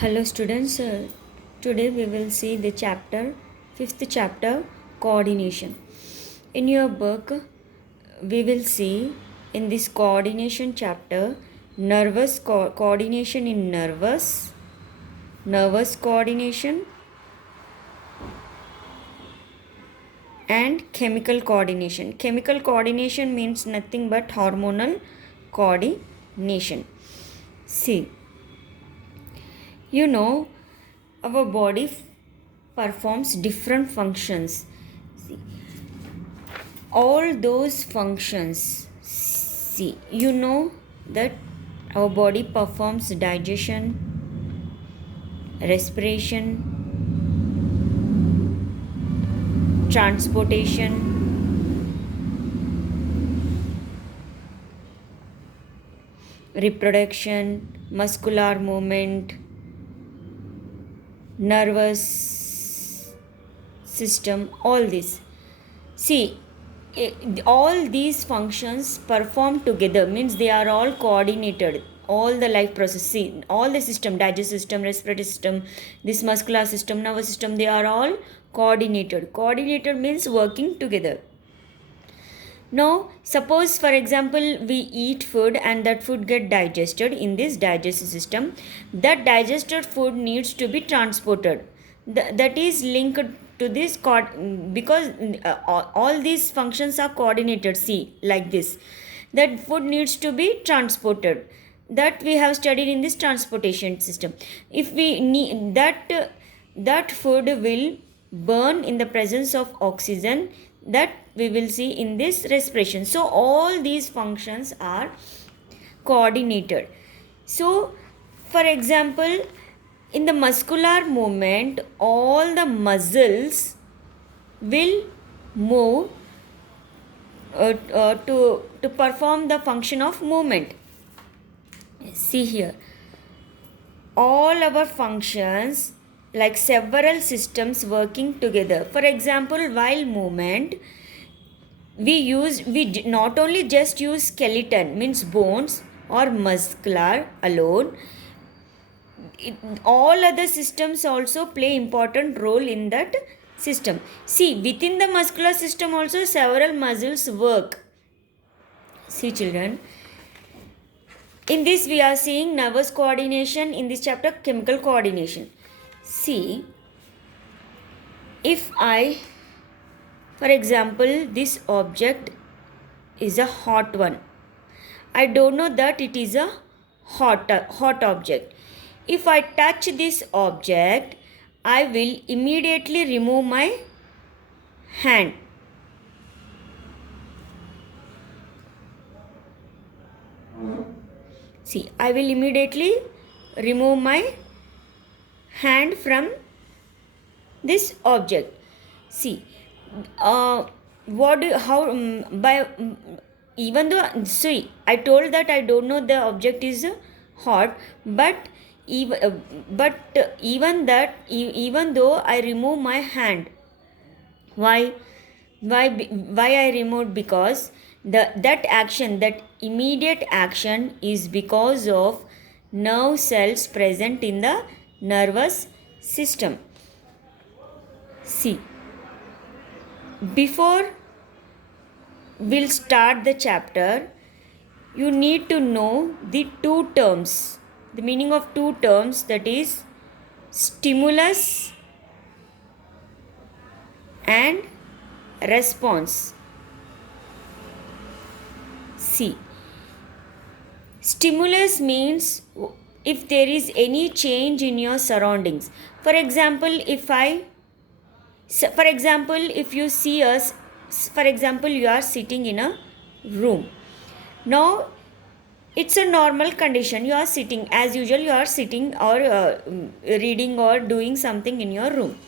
Hello students, today we will see the fifth chapter, coordination. In your book, we will see in this coordination chapter, coordination in nervous coordination and chemical coordination. Chemical coordination means nothing but hormonal coordination. See, our body performs different functions. See, all those functions, that our body performs digestion, respiration, transportation, reproduction, muscular movement, nervous system, all this. All these functions perform together, means they are all coordinated. All the life process, all the system, digestive system, respiratory system, this muscular system, nervous system, they are all coordinated. Coordinated means working together. Now, suppose for example we eat food and that food get digested in this digestive system. That digested food needs to be transported. That is linked to this because all these functions are coordinated. See, like this. That food needs to be transported. That we have studied in this transportation system. If we need that food will burn in the presence of oxygen, that we will see in this respiration. So all these functions are coordinated. So for example, in the muscular movement, all the muscles will move to perform the function of movement. See here, all our functions, like several systems working together. For example, while movement, we not only just use skeleton, means bones or muscular alone. All other systems also play important role in that system. See, within the muscular system also several muscles work. See children, in this we are seeing nervous coordination, in this chapter chemical coordination. See, if for example, this object is a hot one. I don't know that it is a hot object. If I touch this object, I will immediately remove my hand. See, I will immediately remove my hand from this object. See, even though, see, I told that I don't know the object is hot, but even though I remove my hand, why I removed? Because that immediate action is because of nerve cells present in the nervous system. See, before we'll start the chapter, you need to know the two terms, the meaning of two terms, that is stimulus and response. See, stimulus means if there is any change in your surroundings. For example, if you see us, for example, you are sitting in a room. Now, it's a normal condition. You are sitting as usual. You are sitting or reading or doing something in your room.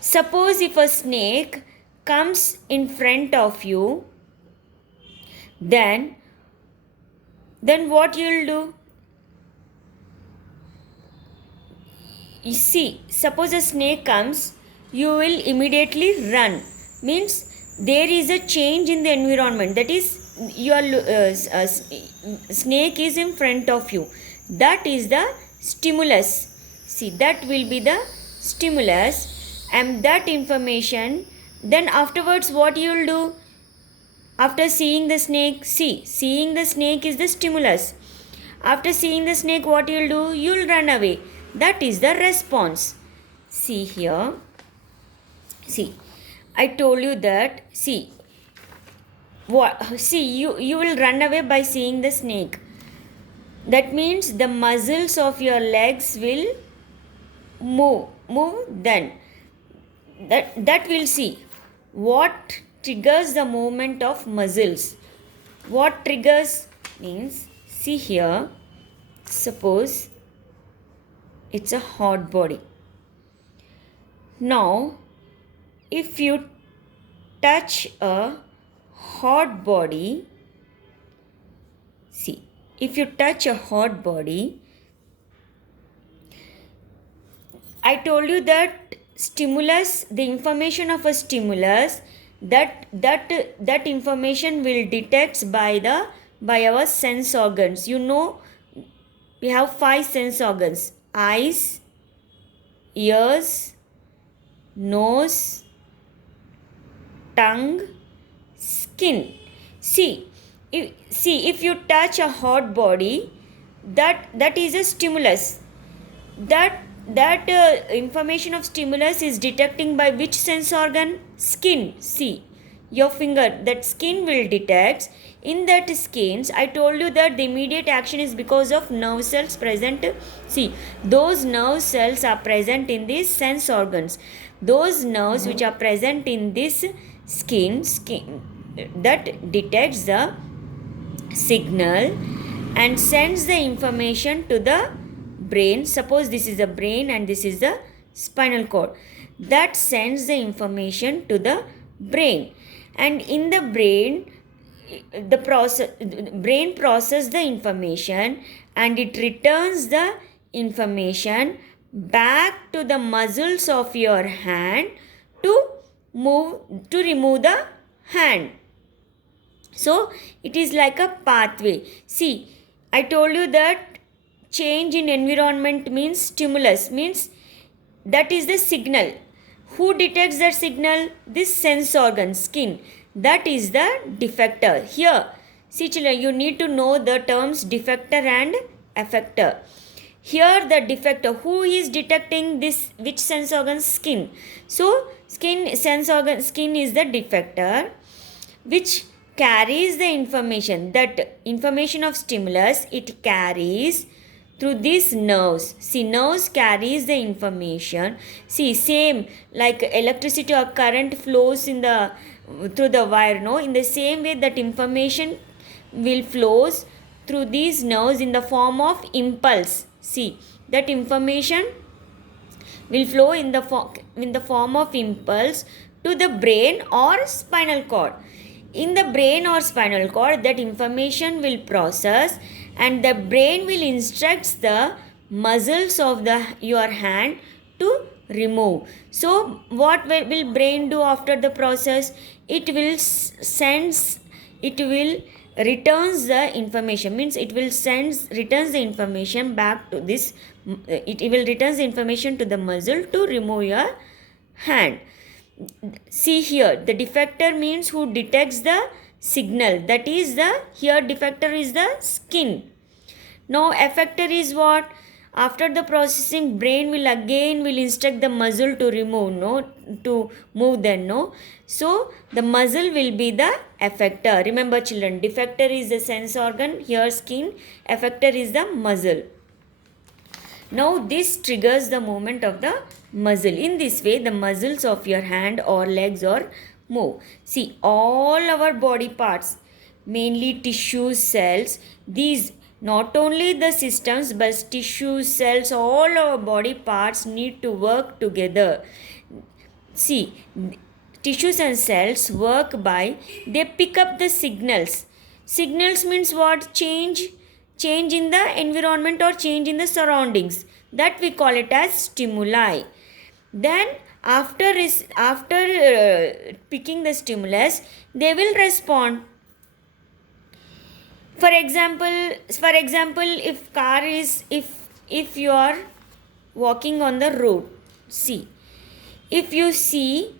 Suppose if a snake comes in front of you, then what you will do? You see, suppose a snake comes, you will immediately run. Means there is a change in the environment. That is, your snake is in front of you. That is the stimulus. See, that will be the stimulus, and that information, then afterwards what you will do? After seeing the snake, seeing the snake is the stimulus. After seeing the snake, what you will do? You will run away. That is the response. See here. See, I told you that. See, you will run away by seeing the snake. That means the muscles of your legs will move. Then that will see what triggers the movement of muscles. What triggers means, see here, suppose it's a hot body. Now if you touch a hot body, see, if you touch a hot body, I told you that stimulus, the information of a stimulus, that information will detect by our sense organs. You know, we have 5 sense organs: eyes, ears, nose, tongue, skin. If you touch a hot body, that is a stimulus. That information of stimulus is detecting by which sense organ? Skin. See, your finger, that skin will detect. In that skins, I told you that the immediate action is because of nerve cells present. See, those nerve cells are present in these sense organs. Those nerves which are present in this skin that detects the signal and sends the information to the brain. Suppose this is the brain and this is the spinal cord. That sends the information to the brain, and in the brain, brain processes the information and it returns the information back to the muscles of your hand to remove the hand. So it is like a pathway. See, I told you that change in environment means stimulus, means that is the signal. Who detects that signal? This sense organ, skin. That is the defector. Here, see children, you need to know the terms defector and effector. Here the defector, who is detecting this, which sense organ? Skin. So skin is the defector which carries the information. That information of stimulus, it carries through these nerves. See, nerves carries the information. See, same like electricity or current flows through the wire, no? In the same way, that information will flows through these nerves in the form of impulse. See, that information will flow in the form of impulse to the brain or spinal cord. In the brain or spinal cord, that information will process and the brain will instruct the muscles of your hand to remove. So what will brain do after the process? It will returns the information, means it will returns the information back to this, it will returns the information to the muscle to remove your hand. See here, the defector means who detects the signal, that is here defector is the skin. Now effector is what? After the processing, brain will instruct the muscle to remove, to move then, so the muscle will be the effector. Remember children, defector is the sense organ, here skin, effector is the muscle. Now this triggers the movement of the muscle. In this way, the muscles of your hand or legs or move. See, all our body parts, mainly tissue cells, these not only the systems but tissue cells, all our body parts need to work together. See, tissues and cells work by, they pick up the signals. Signals means what? Change in the environment or change in the surroundings. That we call it as stimuli. Then after picking the stimulus, they will respond. For example, if your walking on the road. See, if you see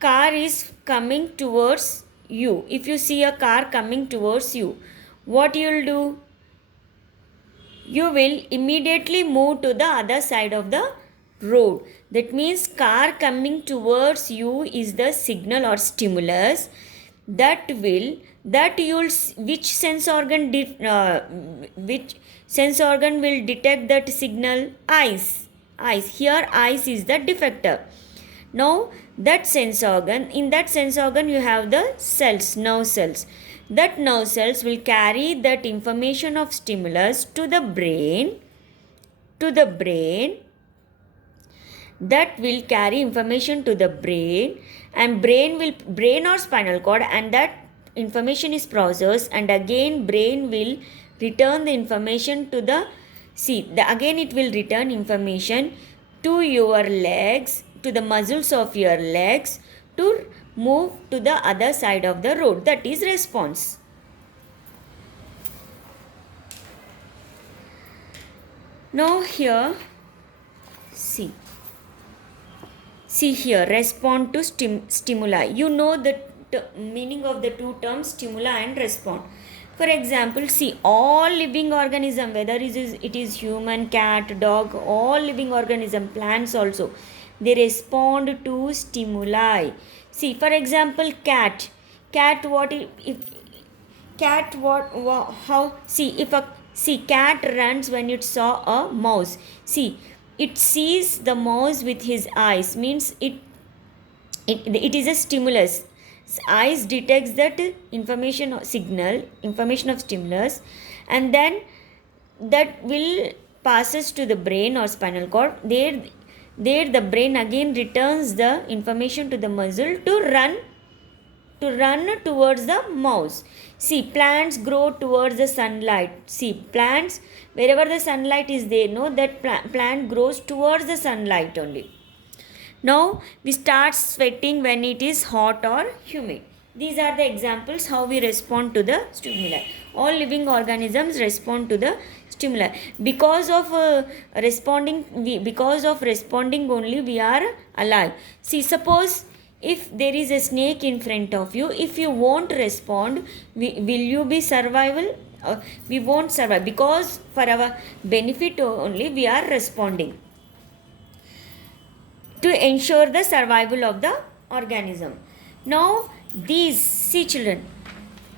car is coming towards you, if you see a car coming towards you, what you will do? You will immediately move to the other side of the road. That means car coming towards you is the signal or stimulus that will that you'll which sense organ which sense organ will detect that signal? Eyes. Here eyes is the defector. Now that sense organ, in that sense organ you have the cells, nerve cells. That nerve cells will carry that information of stimulus to the brain, that will carry information to the brain, and brain or spinal cord, and that information is processed, and again brain will return the information to the again it will return information to your legs, to the muscles of your legs, to move to the other side of the road. That is response. Now here, see here, respond to stimuli. You know the meaning of the two terms stimuli and respond. For example, see, all living organism, whether it is human, cat, dog, all living organism, plants also, they respond to stimuli. See, for example, cat, what if cat how, see, if a cat runs when it saw a mouse. See, it sees the mouse with his eyes, means it is a stimulus. Eyes detects that information of stimulus, and then that will passes to the brain or spinal cord. There the brain again returns the information to the muscle to run towards the mouse. See, plants grow towards the sunlight. See, plants, wherever the sunlight is there, that plant grows towards the sunlight only. Now we start sweating when it is hot or humid. These are the examples how we respond to the stimuli. All living organisms respond to the stimuli. Because of responding only we are alive. See, suppose if there is a snake in front of you, if you won't respond, will you be survival? We won't survive, because for our benefit only we are responding to ensure the survival of the organism. Now these, see children,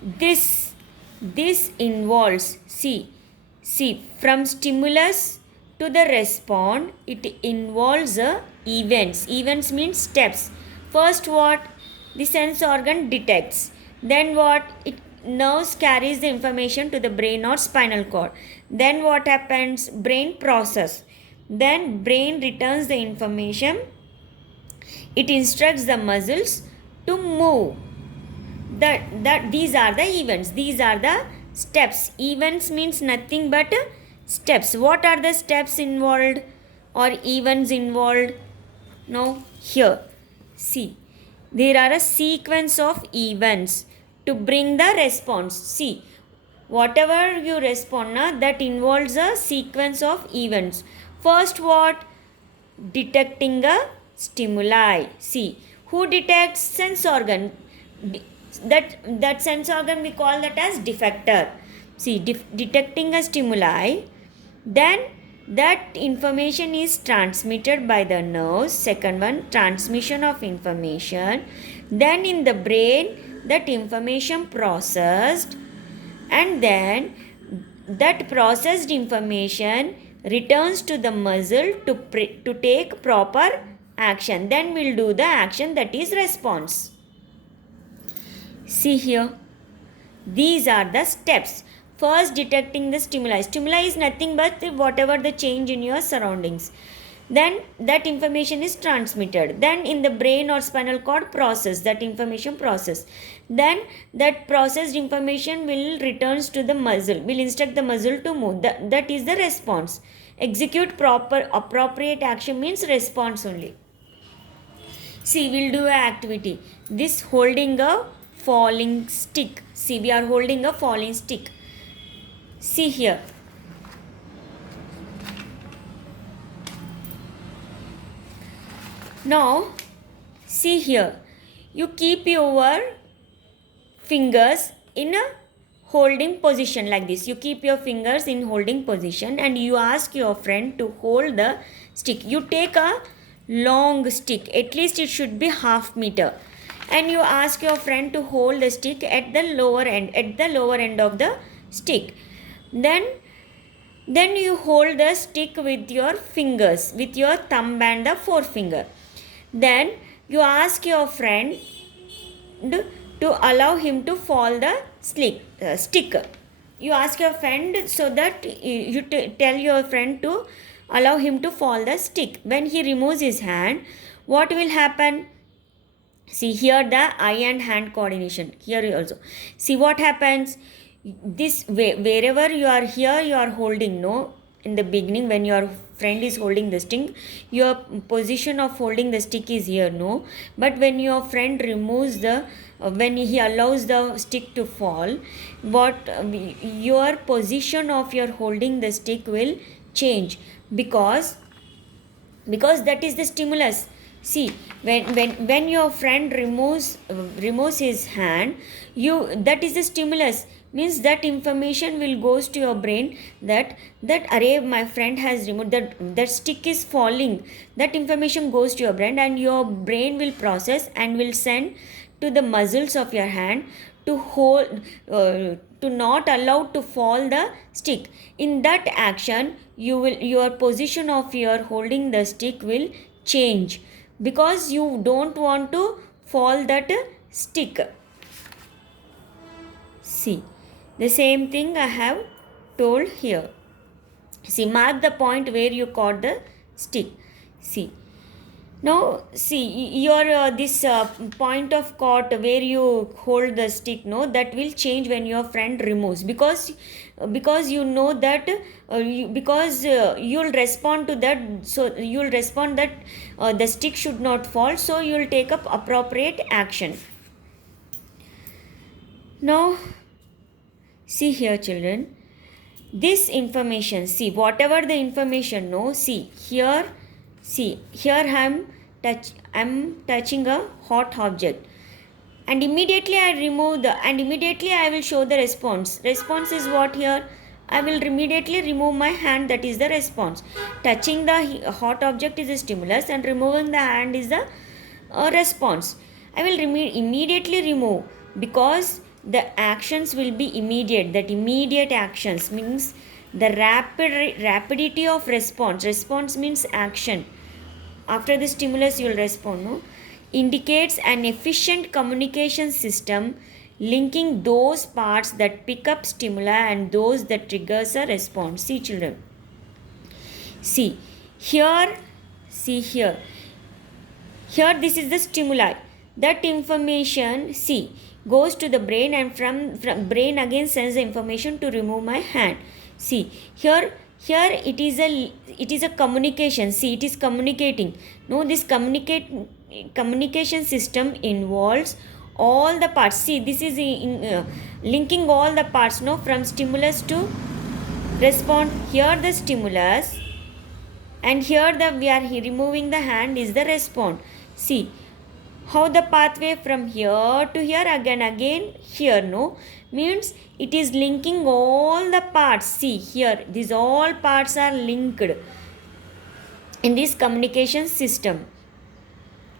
this involves, see from stimulus to the respond, it involves events means steps. First, what the sense organ detects, then what nerves carries the information to the brain or spinal cord, then what happens, brain process, then brain returns the information, it instructs the muscles to move. That these are the events, these are the steps. Events means nothing but steps. What are the steps involved or events involved? Now here, see, there are a sequence of events to bring the response. See, whatever you respond, that involves a sequence of events. First, what? Detecting a stimuli. See, who detects? Sense organ. That sense organ we call that as defector. See, detecting a stimuli, then that information is transmitted by the nerves. Second one, transmission of information. Then in the brain, that information processed, and then that processed information returns to the muscle to take proper action. Then we'll do the action, that is response. See here, these are the steps. First, detecting the stimuli. Stimuli is nothing but whatever the change in your surroundings. Then that information is transmitted. Then in the brain or spinal cord process, that information process. Then that processed information will returns to the muscle, will instruct the muscle to move. That is the response. Execute appropriate action means response only. See, we'll do an activity. This holding a falling stick. See, we are holding a falling stick. See here. Now see here, you keep your fingers in a holding position like this. You keep your fingers in holding position and you ask your friend to hold the stick. You take a long stick, at least it should be half meter, and you ask your friend to hold the stick at the lower end of the stick. Then you hold the stick with your fingers, with your thumb and the forefinger. Then you ask your friend to allow him to fall the stick. You ask your friend so that you tell your friend to allow him to fall the stick. When he removes his hand, what will happen? See here the eye and hand coordination. Here also. See what happens. This way, wherever you are here, you are holding, no? In the beginning, when your friend is holding the stick, your position of holding the stick is here, no? But when your friend removes when he allows the stick to fall, your position of your holding the stick will change because that is the stimulus. See, when your friend removes his hand, that is the stimulus, means that information will goes to your brain that array, my friend has removed that stick is falling. That information goes to your brain and your brain will process and will send to the muscles of your hand to hold to not allow to fall the stick. In that action, your position of your holding the stick will change because you don't want to fall that stick. See, the same thing I have told here. See, mark the point where you caught the stick. See, now see your this point of caught where you hold the stick, no, that will change when your friend removes because you know that you'll respond to that. So you'll respond that the stick should not fall, so you'll take up appropriate action. Now see here children, this information, see whatever the information, no, see here I'm touching a hot object and immediately I remove and immediately I will show the response. Response is what here? I will immediately remove my hand, that is the response. Touching the hot object is a stimulus and removing the hand is the response. I will immediately remove because the actions will be immediate. That immediate actions means the rapidity of response. Response means action. After the stimulus you will respond, no? Indicates an efficient communication system linking those parts that pick up stimuli and those that triggers a response. See children, see here this is the stimuli. That information, see, goes to the brain and from brain again sends the information to remove my hand. See here it is a communication. See, it is communicating. No, this communication system involves all the parts. See, this is linking all the parts, no, from stimulus to respond. Here the stimulus and here we are removing the hand is the response. See how the pathway from here to here again here, no, means it is linking all the parts. See here, these all parts are linked in this communication system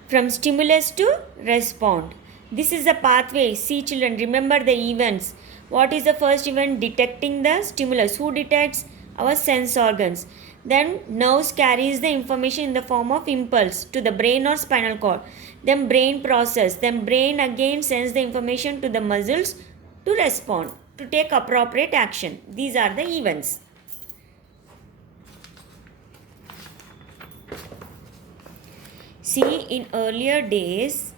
from stimulus to respond. This is the pathway. See children, remember the events. What is the first event? Detecting the stimulus. Who detects? Our sense organs. Then nerves carries the information in the form of impulse to the brain or spinal cord. Then brain process. Then brain again sends the information to the muscles to respond, to take appropriate action. These are the events. See, in earlier days,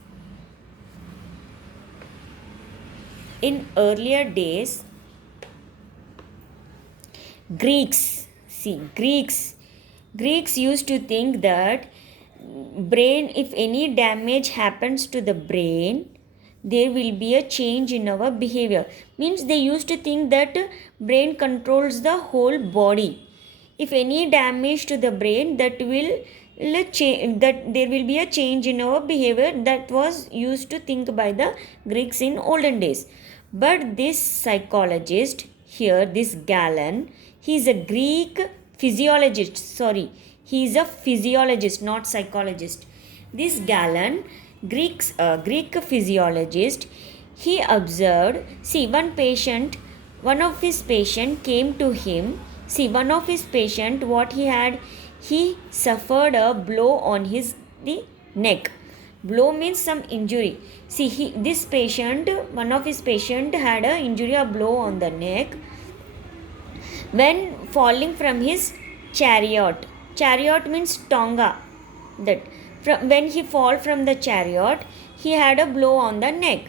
Greeks used to think that brain, if any damage happens to the brain, there will be a change in our behavior. Means they used to think that brain controls the whole body. If any damage to the brain, that will that there will be a change in our behavior that was used to think by the Greeks in olden days. But this psychologist here, this Galen, he is a Greek physiologist. Sorry, he is a physiologist, not psychologist. This Galen, Greek physiologist, he observed. See, one of his patient came to him. See, one of his patient, what he had, he suffered a blow on the neck. Blow means some injury. See, one of his patient had a injury, a blow on the neck when falling from his chariot. Chariot means tonga. When he fall from the chariot, he had a blow on the neck.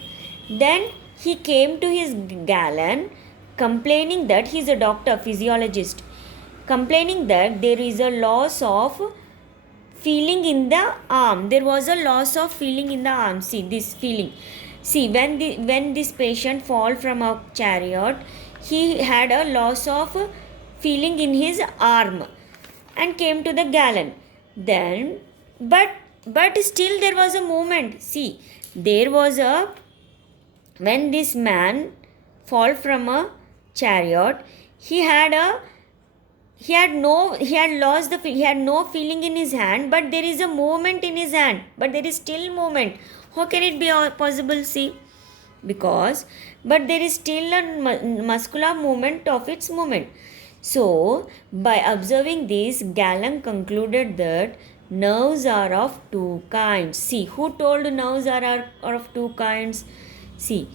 Then he came to his Galen, complaining that he is a doctor, physiologist, complaining that there is a loss of feeling in the arm. There was a loss of feeling in the arm. See this feeling. See, when this patient fall from a chariot, he had a loss of feeling in his arm and came to the Galen. Then, but still there was a movement. See, there was when this man fall from a chariot, he had no feeling in his hand, but there is a movement in his hand, but there is still movement. How can it be possible? See, but there is still a muscular movement of its movement. So by observing this, Galen concluded that nerves are of two kinds. See, who told nerves are of two kinds? See,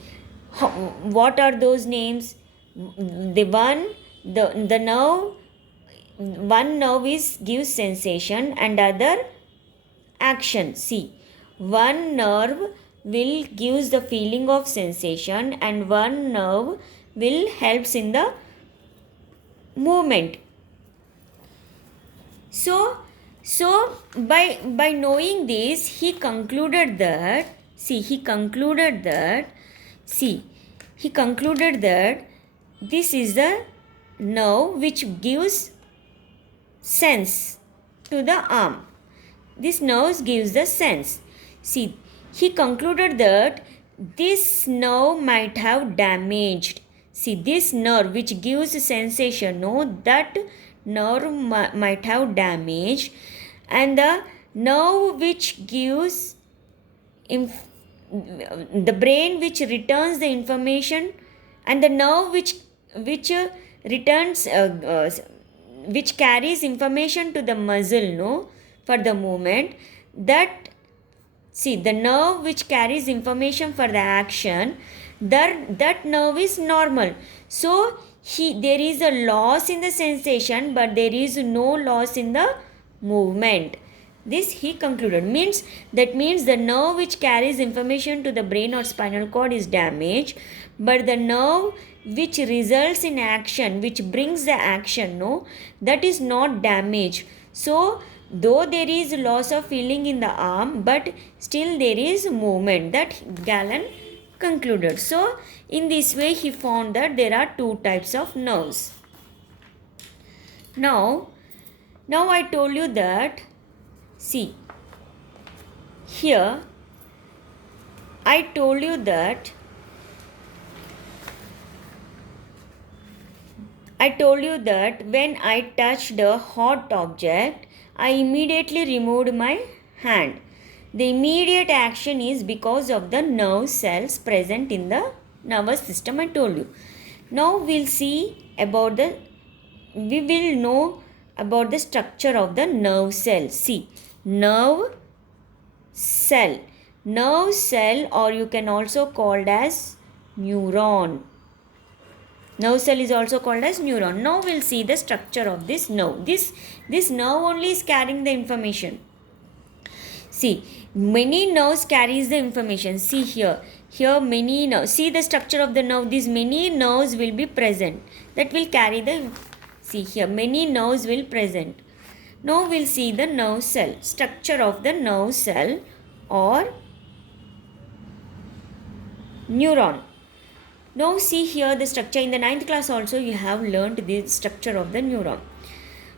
what are those names? The nerve, one nerve gives sensation and other action. See, one nerve will gives the feeling of sensation and one nerve will helps in the movement. So by knowing this, he concluded that this is the nerve which gives sense to the arm. This nerve gives the sense. See, he concluded that this nerve might have damaged. See, this nerve which gives sensation, that nerve might have damaged, and the nerve which gives the brain which returns the information, and the nerve which returns which carries information to the muscle for the movement, that see, the nerve which carries information for the action, that nerve is normal. So there is a loss in the sensation, but there is no loss in the movement. This he concluded. That means the nerve which carries information to the brain or spinal cord is damaged, but the nerve which results in action, which brings the action, that is not damaged. So though there is loss of feeling in the arm, but still there is movement. That Galen concluded. So in this way he found that there are two types of nerves. Now I told you that, see, here I told you that when I touched a hot object, I immediately removed my hand. The immediate action is because of the nerve cells present in the nervous system, I told you. Now we will know about the structure of the nerve cell. See, nerve cell, or you can also called as neuron. Nerve cell is also called as neuron. Now we'll see the structure of this nerve. This nerve only is carrying the information. See, many nerves carries the information. See here many nerves. See the structure of the nerve. These many nerves will be present that will carry the. See here, many nerves will present. Now we'll see the nerve cell. Structure of the nerve cell or neuron. Now see here the structure. In the 9th class also you have learnt the structure of the neuron.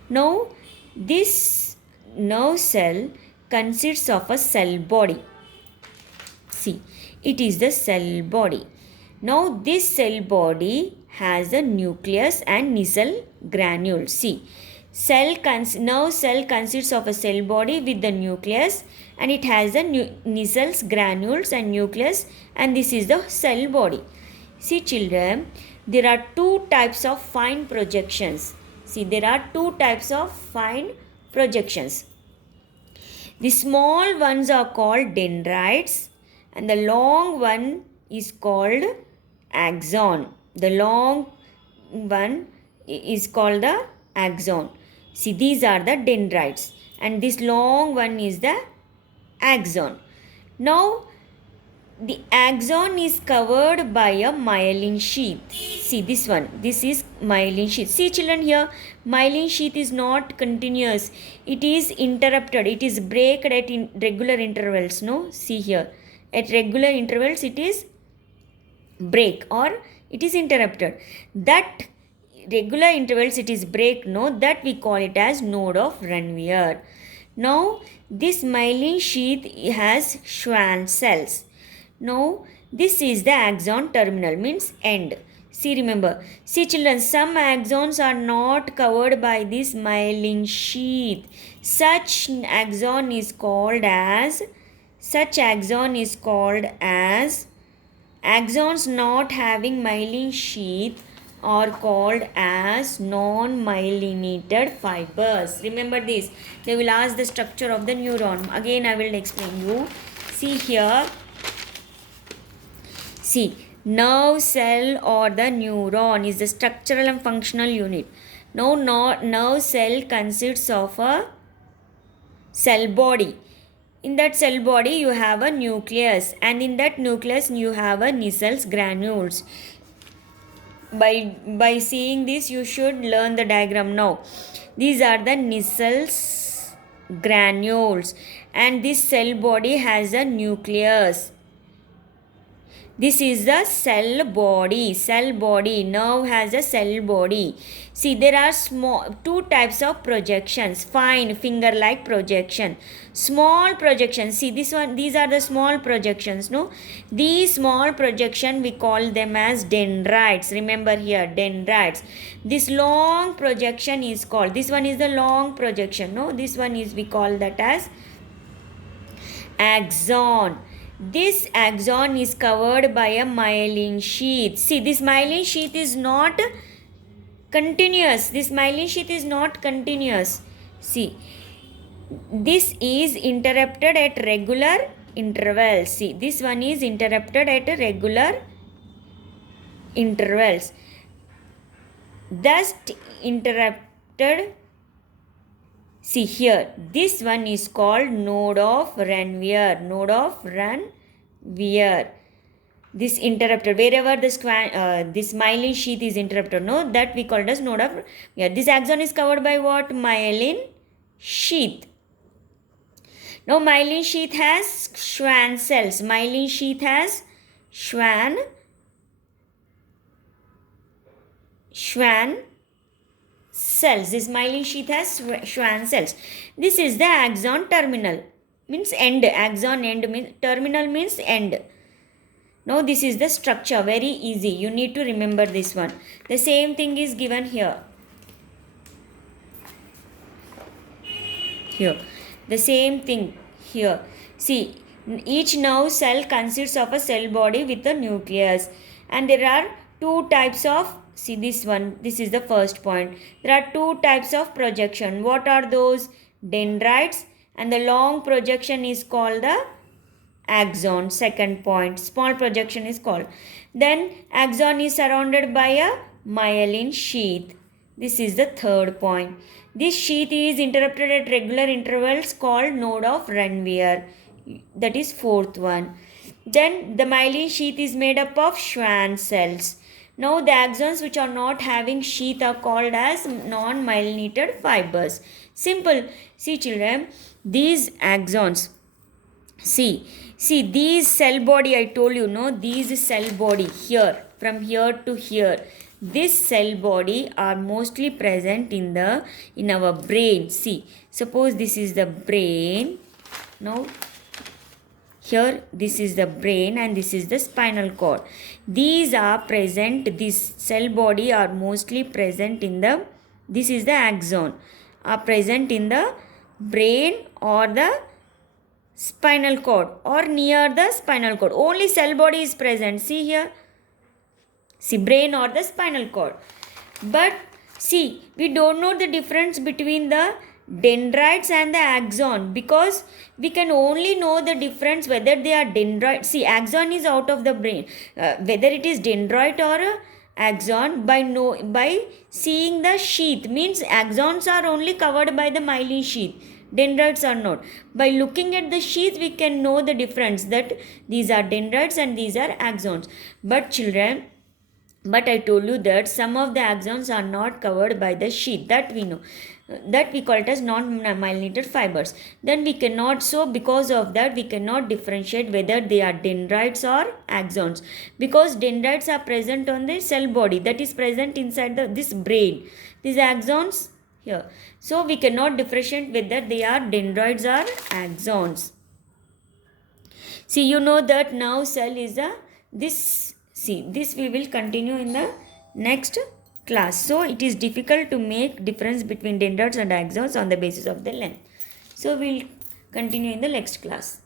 Now this nerve cell consists of a cell body. See, it is the cell body. Now this cell body has a nucleus and nucleus granules. See, nerve cell consists of a cell body with the nucleus, and it has the nucleus granules and nucleus, and this is the cell body. See children, there are two types of fine projections. See, there are two types of fine projections. The small ones are called dendrites, and the long one is called axon. The long one is called the axon. See, these are the dendrites, and this long one is the axon. Now, the axon is covered by a myelin sheath. See this one. This is myelin sheath. See children, here myelin sheath is not continuous. It is interrupted. It is breaked at regular intervals. No, see here. At regular intervals it is break or it is interrupted. That regular intervals it is break. No, that we call it as node of Ranvier. Now this myelin sheath has Schwann cells. Now, this is the axon terminal, means end. See, remember. See, children, some axons are not covered by this myelin sheath. Such axon is called as axons not having myelin sheath are called as non-myelinated fibers. Remember this. They will ask the structure of the neuron. Again, I will explain you. See here. See, nerve cell or the neuron is the structural and functional unit. Now, nerve cell consists of a cell body. In that cell body, you have a nucleus, and in that nucleus, you have a nucleus granules. By seeing this, you should learn the diagram now. These are the nucleus granules, and this cell body has a nucleus. This is the cell body. Nerve has a cell body. See, there are two types of projections. Fine finger-like projection. Small projections. See, these are the small projections. No, these small projection we call them as dendrites. Remember here, dendrites. This long projection is called. This one is the long projection. No, this one is we call that as axon. This axon is covered by a myelin sheath. See, this myelin sheath is not continuous. See, this is interrupted at regular intervals. See, this one is interrupted at regular intervals. Thus interrupted. See here, this one is called node of Ranvier. This interrupted, wherever this myelin sheath is interrupted, no, that we call it as node of Ranvier. This axon is covered by what? Myelin sheath. Now, myelin sheath has Schwann cells. Myelin sheath has Schwann cells. This myelin sheath has Schwann cells. This is the axon terminal, means end. Axon end means terminal means end. Now this is the structure, very easy. You need to remember this one. The same thing is given here. Here, the same thing here. See, each nerve cell consists of a cell body with a nucleus, and there are two types of. See this one, this is the first point. There are two types of projection. What are those? Dendrites, and the long projection is called the axon. Second point, small projection is called. Then axon is surrounded by a myelin sheath. This is the third point. This sheath is interrupted at regular intervals called node of Ranvier. That is fourth one. Then the myelin sheath is made up of Schwann cells. Now the axons which are not having sheath are called as non-myelinated fibers. Simple. See children, these axons. See these cell body I told you, no, these cell body here, from here to here. this cell body are mostly present in our brain. See, suppose this is the brain. Now here this is the brain and this is the spinal cord. These are present, this cell body are mostly present in this is the axon, are present in the brain or the spinal cord or near the spinal cord. Only cell body is present. See here. See, brain or the spinal cord. But see, we don't know the difference between the dendrites and the axon, because we can only know the difference whether they are dendrites. See, axon is out of the brain. Whether it is dendrite or a axon by seeing the sheath, means axons are only covered by the myelin sheath, dendrites are not. By looking at the sheath we can know the difference, that these are dendrites and these are axons. But children, but I told you that some of the axons are not covered by the sheath, that we know, that we call it as non-myelinated fibers. Then we cannot, so because of that we cannot differentiate whether they are dendrites or axons, because dendrites are present on the cell body, that is present inside this brain. These axons here, so we cannot differentiate whether they are dendrites or axons. See, you know that now cell is this. See, this we will continue in the next class. So it is difficult to make difference between dendrites and axons on the basis of the length. So we will continue in the next class.